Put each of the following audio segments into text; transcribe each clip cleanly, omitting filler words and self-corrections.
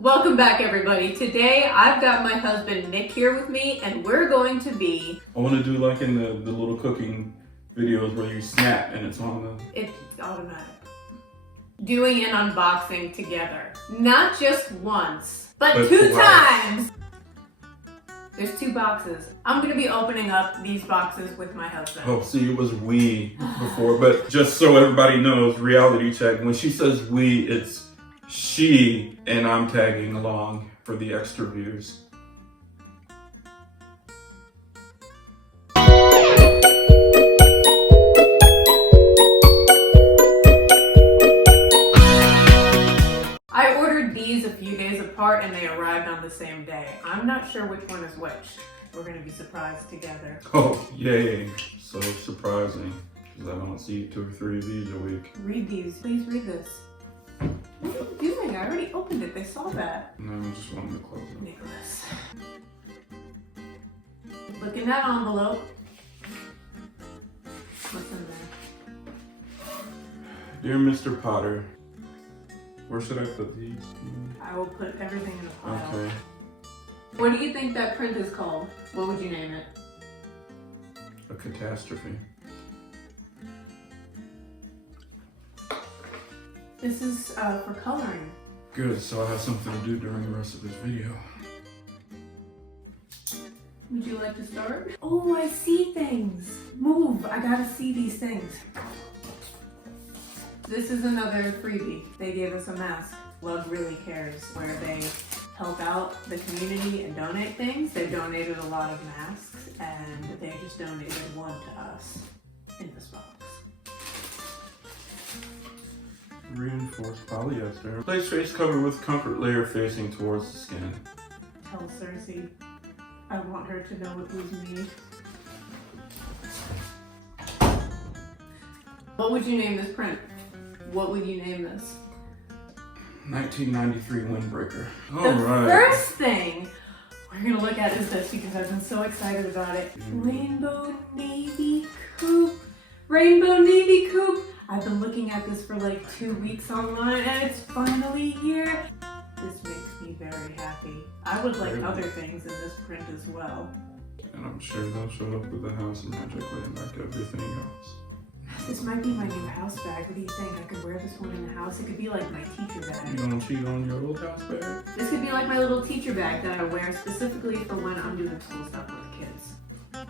Welcome back, everybody. Today I've got my husband Nick here with me, and we're going to be... I want to do like in the little cooking videos where you snap and it's on the... It's automatic. Doing an unboxing together. Not just once, but two times! There's two boxes. I'm gonna be opening up these boxes with my husband. Oh, see, it was we before, but just so everybody knows, reality check, when she says we, it's she, and I'm tagging along for the extra views. I ordered these a few days apart and they arrived on the same day. I'm not sure which one is which. We're gonna be surprised together. Oh, yay. So surprising, because I don't see 2 or 3 of these a week. Read these. Please read this. What are you doing? I already opened it. They saw that. No, I just wanted to close it. Nicholas. Look in that envelope. What's in there? Dear Mr. Potter, where should I put these? I will put everything in a pile. Okay. What do you think that print is called? What would you name it? A catastrophe. This is for coloring. Good, so I have something to do during the rest of this video. Would you like to start? Oh, I see things. Move, I gotta see these things. This is another freebie. They gave us a mask. Lug really cares, where they help out the community and donate things. They've donated a lot of masks, and they just donated one to us in this box. Reinforced polyester. Place face cover with comfort layer facing towards the skin. Tell Cersei I want her to know it was me. What would you name this print? What would you name this? 1993 windbreaker. The first thing we're gonna look at is this because I've been so excited about it. Rainbow Navy Coupe. Rainbow Navy Coupe. I've been looking at this for like 2 weeks online and it's finally here. This makes me very happy. I would like other things in this print as well. And I'm sure they'll show up with the house magically and like everything else. This might be my new house bag. What do you think? I could wear this one in the house. It could be like my teacher You bag. gonna cheat on your old house bag? This could be like my little teacher bag that I wear specifically for when I'm doing school stuff with kids.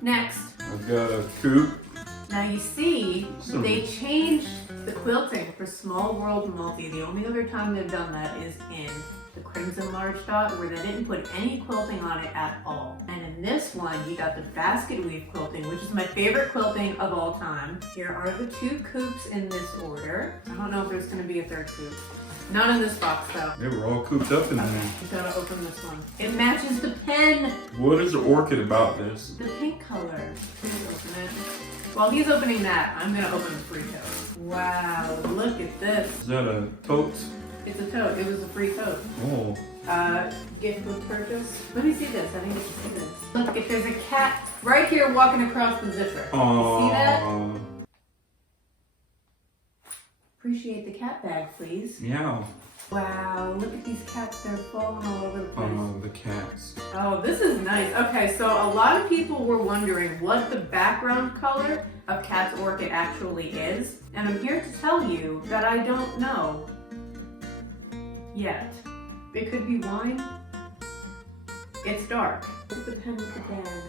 Next. I've got a coupe. Now you see, they changed the quilting for Small World Multi. The only other time they've done that is in the Crimson Large Dot, where they didn't put any quilting on it at all. And in this one, you got the basket weave quilting, which is my favorite quilting of all time. Here are the 2 coupes in this order. I don't know if there's gonna be a 3rd coupe. Not in this box though. They were all cooped up in there. I gotta open this one. It matches the pen. What is orchid about this? The pink color. Please open it. While he's opening that, I'm gonna open the free tote. Wow, look at this. Is that a tote? It's a tote. It was a free tote. Oh. Gift with purchase. Let me see this. I think you should see this. Look, if there's a cat right here walking across the zipper. Aww. You see that? Appreciate the cat bag, please. Meow. Wow, look at these cats. They're falling all over the place. Oh, the cats. Oh, this is nice. Okay, so a lot of people were wondering what the background color of Cat's Orchid actually is. And I'm here to tell you that I don't know yet. It could be wine. It's dark. Look at the pen with the bag.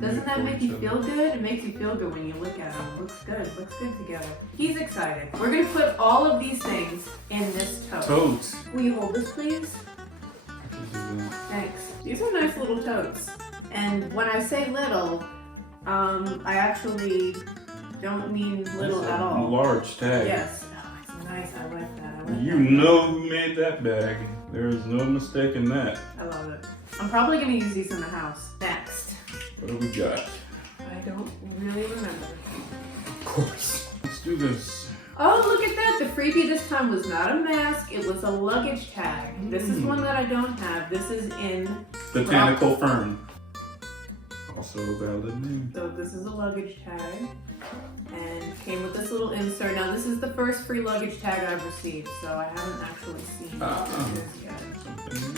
Doesn't that make you feel good? It makes you feel good when you look at them. Looks good. Looks good together. He's excited. We're going to put all of these things in this tote. Totes. Will you hold this, please? I can do that. Thanks. These are nice little totes. And when I say little, I actually don't mean little at all. Large tag. Yes. Oh, it's nice. I like that. I like You know who made that bag. There is no mistake in that. I love it. I'm probably going to use these in the house. Next. What do we got? I don't really remember. Of course. Let's do this. Oh, look at that. The freebie this time was not a mask. It was a luggage tag. This is one that I don't have. This is in Botanical Fern. Also a valid name. So this is a luggage tag. And came with this little insert. Now this is the first free luggage tag I've received, so I haven't actually Something.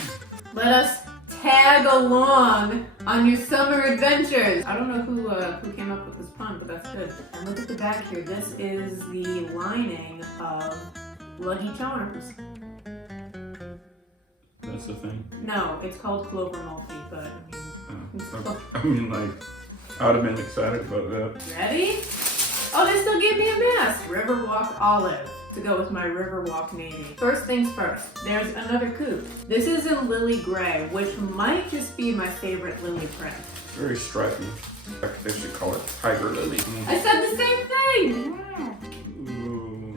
Let us tag along on your summer adventures. I don't know who came up with this pun, but that's good. And look at the back here. This is the lining of Lucky Charms. That's the thing. No, it's called Clover Multi, but I mean, like, I'd have been excited about that. Ready? Oh, they still gave me a mask. Riverwalk Olive to go with my Riverwalk Navy. First things first, there's another coupe. This is in Lily Gray, which might just be my favorite lily print. Very stripy. They should call it Tiger Lily. I said the same thing! Ooh.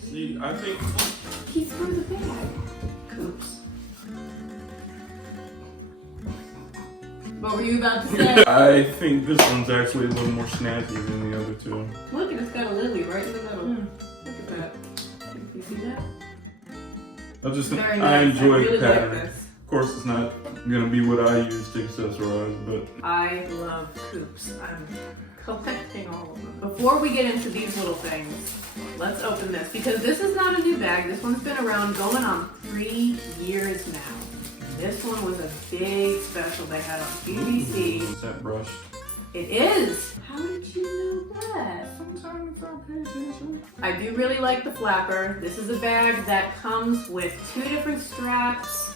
See, I think... He threw the bag. Coupes. What were you about to say? I think this one's actually a little more snazzy than the other two. Look, it's got a lily right in the middle. Look at that. You see that? I Nice. enjoy I really the pattern. like this. Of course, it's not gonna be what I use to accessorize, but I love coupes. I'm collecting all of them. Before we get into these little things, let's open this because this is not a new bag. This one's been around going on 3 years now. This one was a big special they had on BBC. is that brushed? It is! How did you know that? Sometimes I pay attention. I do really like the flapper. This is a bag that comes with 2 different straps.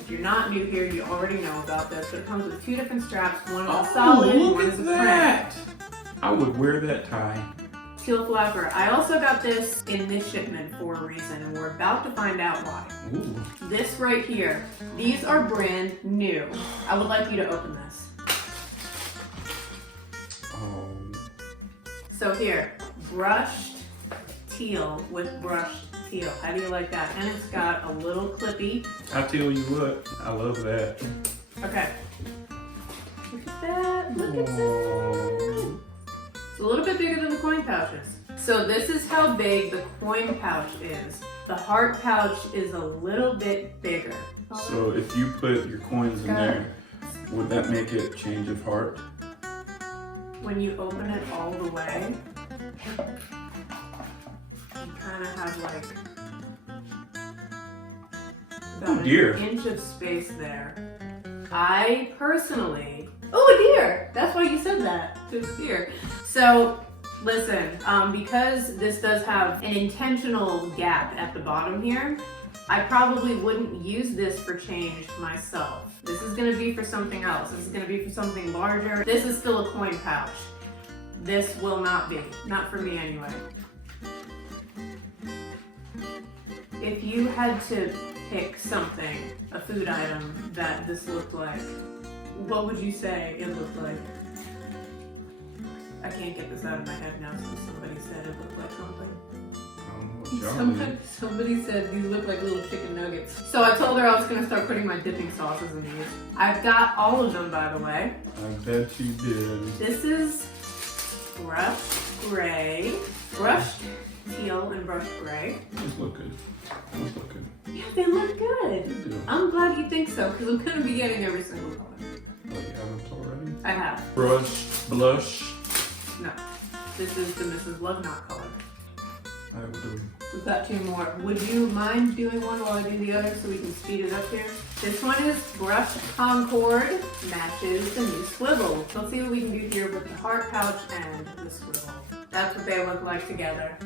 If you're not new here, you already know about this, but it comes with 2 different straps. One is a solid, look one at is a that! print. I would wear that tie. Teal flapper. I also got this in this shipment for a reason, and we're about to find out why. Ooh. This right here, these are brand new. I would like you to open this. Oh. So here, brushed teal with brushed teal. How do you like that? And it's got a little clippy. I tell you what, I love that. Okay. Look at that. Look at that. Oh. It's a little bit bigger than the coin pouches. So this is how big the coin pouch is. The heart pouch is a little bit bigger. So if you put your coins in there, would that make it change of heart? When you open it all the way, you kind of have like about an inch of space there. I personally, oh, a deer! That's why you said that. There's a deer. So listen, because this does have an intentional gap at the bottom here, I probably wouldn't use this for change myself. This is gonna be for something else. This is gonna be for something larger. This is still a coin pouch. This will not be. Not for me anyway. If you had to pick something, a food item that this looked like, what would you say it looked like? I can't get this out of my head now since somebody said it looked like something. Somebody said these look like little chicken nuggets. So I told her I was gonna start putting my dipping sauces in these. I've got all of them, by the way. I bet you did. This is brushed gray, brushed teal and brushed gray. These look good. These look good. Yeah, they look good. They do. I'm glad you think so, because I'm gonna be getting every single color. Oh, you haven't already? I have. Brush, blush. No. This is the Mrs. Love Knot color. I will do. We've got 2 more. Would you mind doing one while I do the other so we can speed it up here? This one is brushed Concord, matches the new swivel. Let's see what we can do here with the heart pouch and the swivel. That's what they look like together.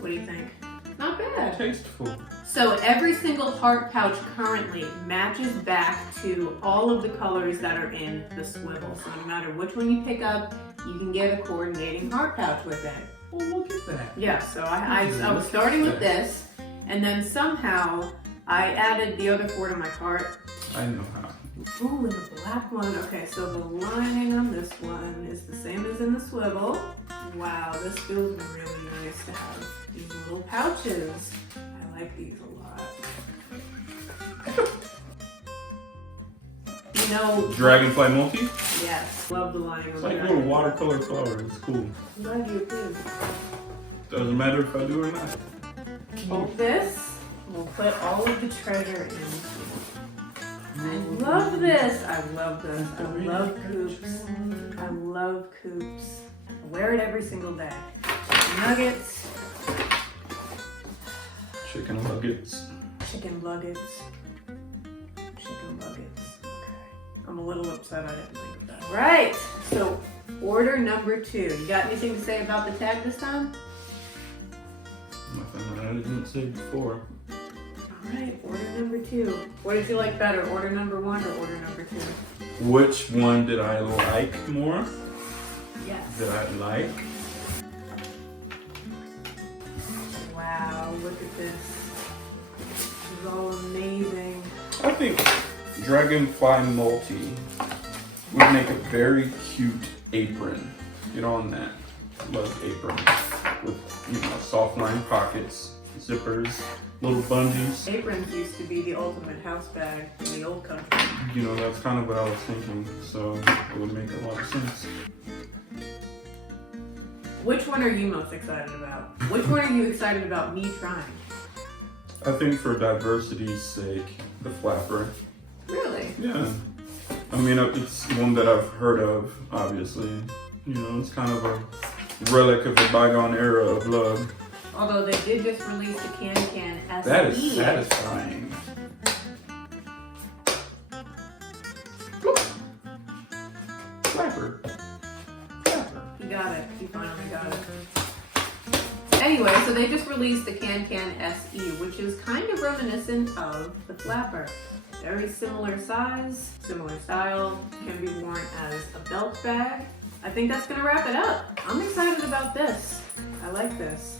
What do you think? Not bad. Tasteful. So every single heart pouch currently matches back to all of the colors that are in the swivel. So no matter which one you pick up, you can get a coordinating heart pouch with it. Oh, look at that. Yeah, so I was starting with this, and then somehow I added the other 4 to my cart. I know how. Ooh, and the black one. Okay, so the lining on this one is the same as in the swivel. Wow, this feels really nice to have these little pouches. I like these a lot. You know, Dragonfly multi? yes, love the lining. It's like little watercolor flowers. It's cool. I'm glad you approve. Doesn't matter if I do or not. Hold this. We'll put all of the treasure in. I love this. I love this. I love Coupes. I love Coupes. I wear it every single day. Nuggets. Chicken nuggets. Chicken nuggets. Chicken nuggets. Okay. I'm a little upset I didn't think of that. Right. So order number 2. You got anything to say about the tag this time? Nothing that I didn't say before. Alright, order number 2. What did you like better, order number 1 or order number 2? Which one did I like more? Yes. Did I like? Wow, look at this. This is all amazing. I think Dragonfly Multi would make a very cute apron. Get on that. Love apron. With, you know, soft line pockets, zippers, little bungees. Aprons used to be the ultimate house bag in the old country. You know, that's kind of what I was thinking, so it would make a lot of sense. Which one are you most excited about? Which one are you excited about me trying? I think for diversity's sake, the flapper. Really? Yeah. I mean, it's one that I've heard of, obviously. You know, it's kind of a relic of the bygone era of Lug. Although they did just release the Can SE. That is satisfying. Flapper. Flapper. You got it. You finally got it. Anyway, so they just released the Can SE, which is kind of reminiscent of the flapper. Very similar size, similar style, can be worn as a belt bag. I think that's gonna wrap it up. I'm excited about this. I like this.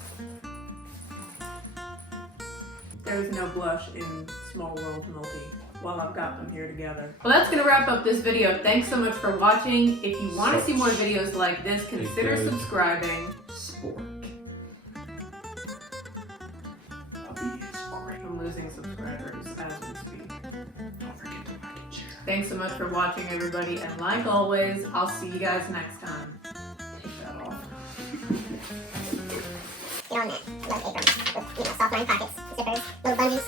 There's no blush in Small World Multi while I've got them here together. Well, that's gonna wrap up this video. Thanks so much for watching. If you want to see more videos like this, consider subscribing. Sport. I'm losing subscribers as we speak. Don't forget to like and share. Thanks so much for watching, everybody. And like always, I'll see you guys next time. Take that off. Get on that. Love aprons with, soft line pockets, zippers, little bungees.